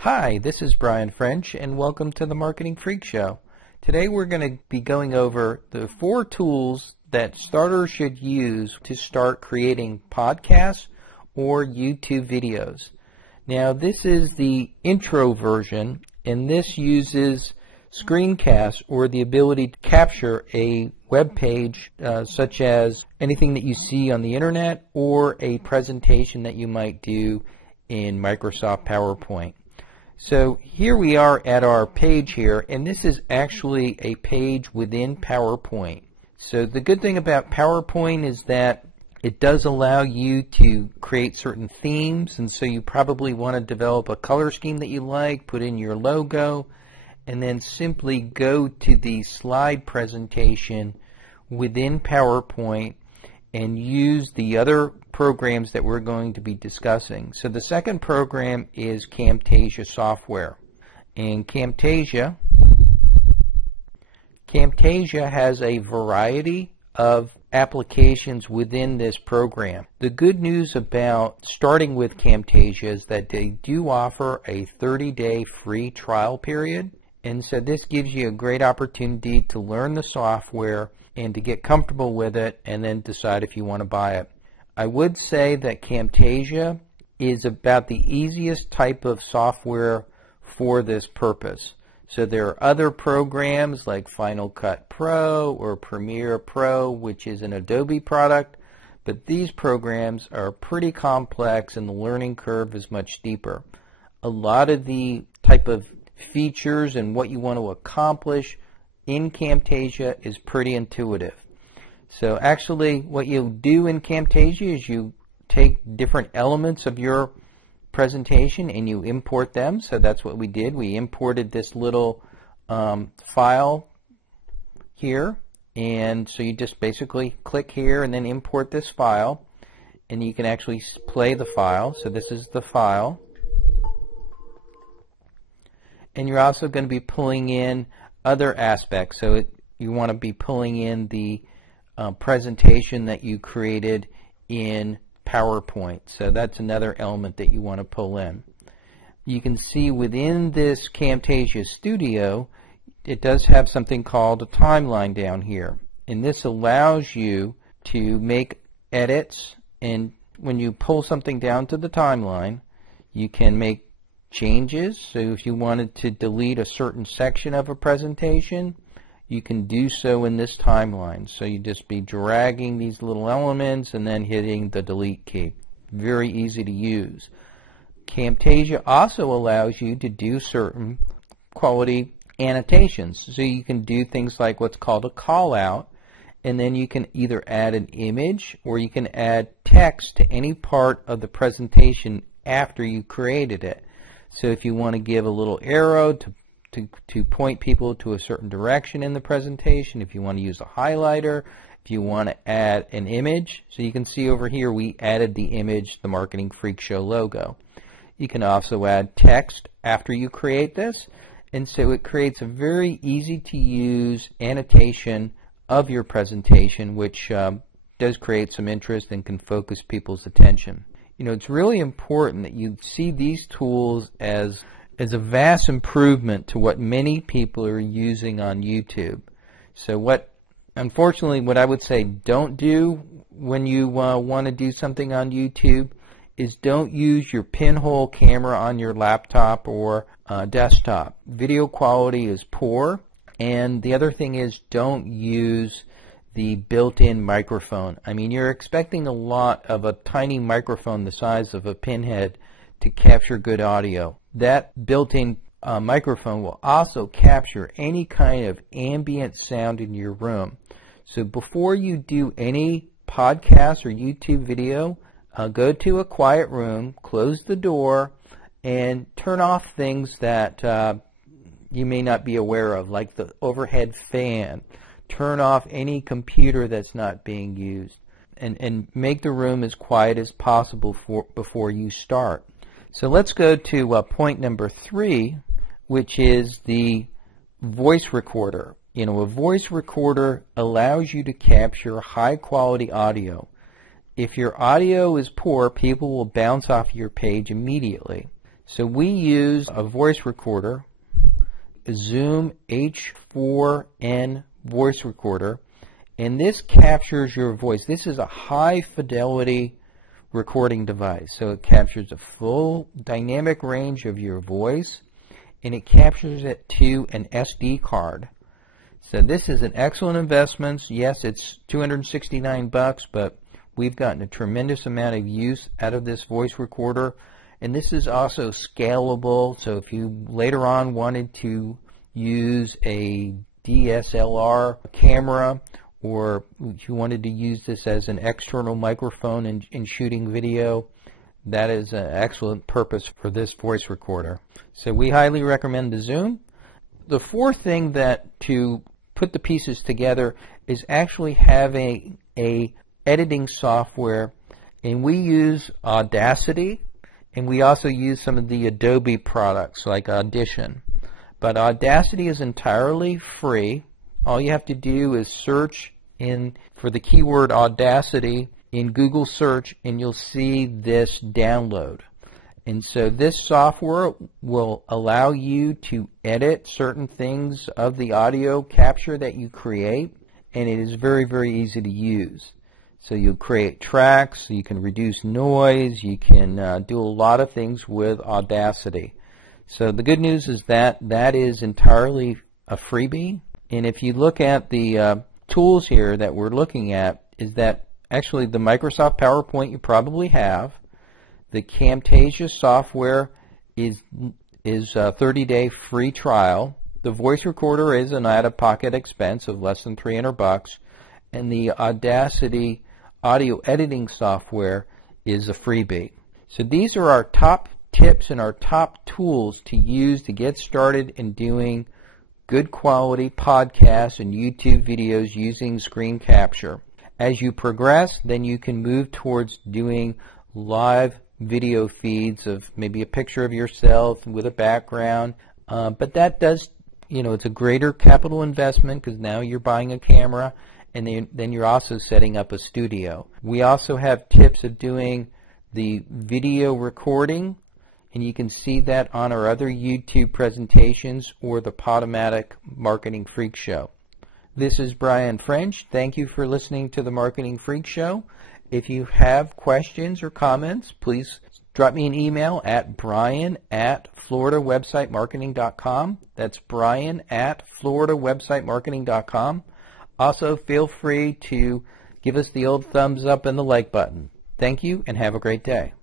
Hi, this is Brian French, and welcome to the Marketing Freak Show. Today we're going to be going over the 4 tools that starters should use to start creating podcasts or YouTube videos. Now, this is the intro version, and this uses screencasts, or the ability to capture a web page such as anything that you see on the internet or a presentation that you might do in Microsoft PowerPoint. So here we are at our page here, and this is actually a page within PowerPoint. So the good thing about PowerPoint is that it does allow you to create certain themes, and so you probably want to develop a color scheme that you like, put in your logo, and then simply go to the slide presentation within PowerPoint and use the other programs that we're going to be discussing. So the second program is Camtasia software. And Camtasia has a variety of applications within this program. The good news about starting with Camtasia is that they do offer a 30-day free trial period. And so this gives you a great opportunity to learn the software and to get comfortable with it and then decide if you want to buy it. I would say that Camtasia is about the easiest type of software for this purpose. So there are other programs like Final Cut Pro or Premiere Pro, which is an Adobe product, but these programs are pretty complex and the learning curve is much steeper. A lot of the type of features and what you want to accomplish in Camtasia is pretty intuitive. So actually what you do in Camtasia is you take different elements of your presentation and you import them. So that's what we did. We imported this little file here, and so you just basically click here and then import this file, and you can actually play the file. So this is the file. And you're also going to be pulling in other aspects. So you want to be pulling in the presentation that you created in PowerPoint. So that's another element that you want to pull in. You can see within this Camtasia Studio, it does have something called a timeline down here. And this allows you to make edits, and when you pull something down to the timeline, you can make changes. So if you wanted to delete a certain section of a presentation, you can do so in this timeline. So you just be dragging these little elements and then hitting the delete key. Very easy to use. Camtasia also allows you to do certain quality annotations. So you can do things like what's called a call out, and then you can either add an image or you can add text to any part of the presentation after you created it. So if you want to give a little arrow to point people to a certain direction in the presentation, if you want to use a highlighter, if you want to add an image, so you can see over here we added the image, the Marketing Freak Show logo. You can also add text after you create this, and so it creates a very easy to use annotation of your presentation, which does create some interest and can focus people's attention. You know, it's really important that you see these tools as a vast improvement to what many people are using on YouTube. So unfortunately, what I would say don't do when you want to do something on YouTube is don't use your pinhole camera on your laptop or desktop. Video quality is poor, and the other thing is don't use the built-in microphone. I mean, you're expecting a lot of a tiny microphone the size of a pinhead to capture good audio. That built-in microphone will also capture any kind of ambient sound in your room. So before you do any podcast or YouTube video, go to a quiet room, close the door, and turn off things that you may not be aware of, like the overhead fan. Turn off any computer that's not being used, and make the room as quiet as possible before you start. So let's go to point number 3, which is the voice recorder. You know, a voice recorder allows you to capture high quality audio. If your audio is poor, people will bounce off your page immediately. So we use a voice recorder, a Zoom H4n voice recorder, and this captures your voice. This is a high fidelity recording device. So it captures a full dynamic range of your voice, and it captures it to an SD card. So this is an excellent investment. Yes, it's $269, but we've gotten a tremendous amount of use out of this voice recorder. And this is also scalable, so if you later on wanted to use a DSLR camera, or if you wanted to use this as an external microphone in shooting video, that is an excellent purpose for this voice recorder. So we highly recommend the Zoom. The fourth thing that to put the pieces together is actually having a editing software, and we use Audacity. And we also use some of the Adobe products like Audition. But Audacity is entirely free. All you have to do is search for the keyword Audacity in Google search, and you'll see this download. And so this software will allow you to edit certain things of the audio capture that you create, and it is very, very easy to use. So you'll create tracks, you can reduce noise, you can do a lot of things with Audacity. So the good news is that that is entirely a freebie. And if you look at the tools here that we're looking at, is that actually the Microsoft PowerPoint you probably have. The Camtasia software is a 30-day free trial. The voice recorder is an out-of-pocket expense of less than $300. And the Audacity audio editing software is a freebie. So these are our top tips and our top tools to use to get started in doing good quality podcasts and YouTube videos using screen capture. As you progress, then you can move towards doing live video feeds of maybe a picture of yourself with a background. But that does, it's a greater capital investment because now you're buying a camera, and then you're also setting up a studio. We also have tips of doing the video recording, and you can see that on our other YouTube presentations or the Podomatic Marketing Freak Show. This is Brian French. Thank you for listening to the Marketing Freak Show. If you have questions or comments, please drop me an email at brian@floridawebsitemarketing.com. That's brian@floridawebsitemarketing.com. Also, feel free to give us the old thumbs up and the like button. Thank you, and have a great day.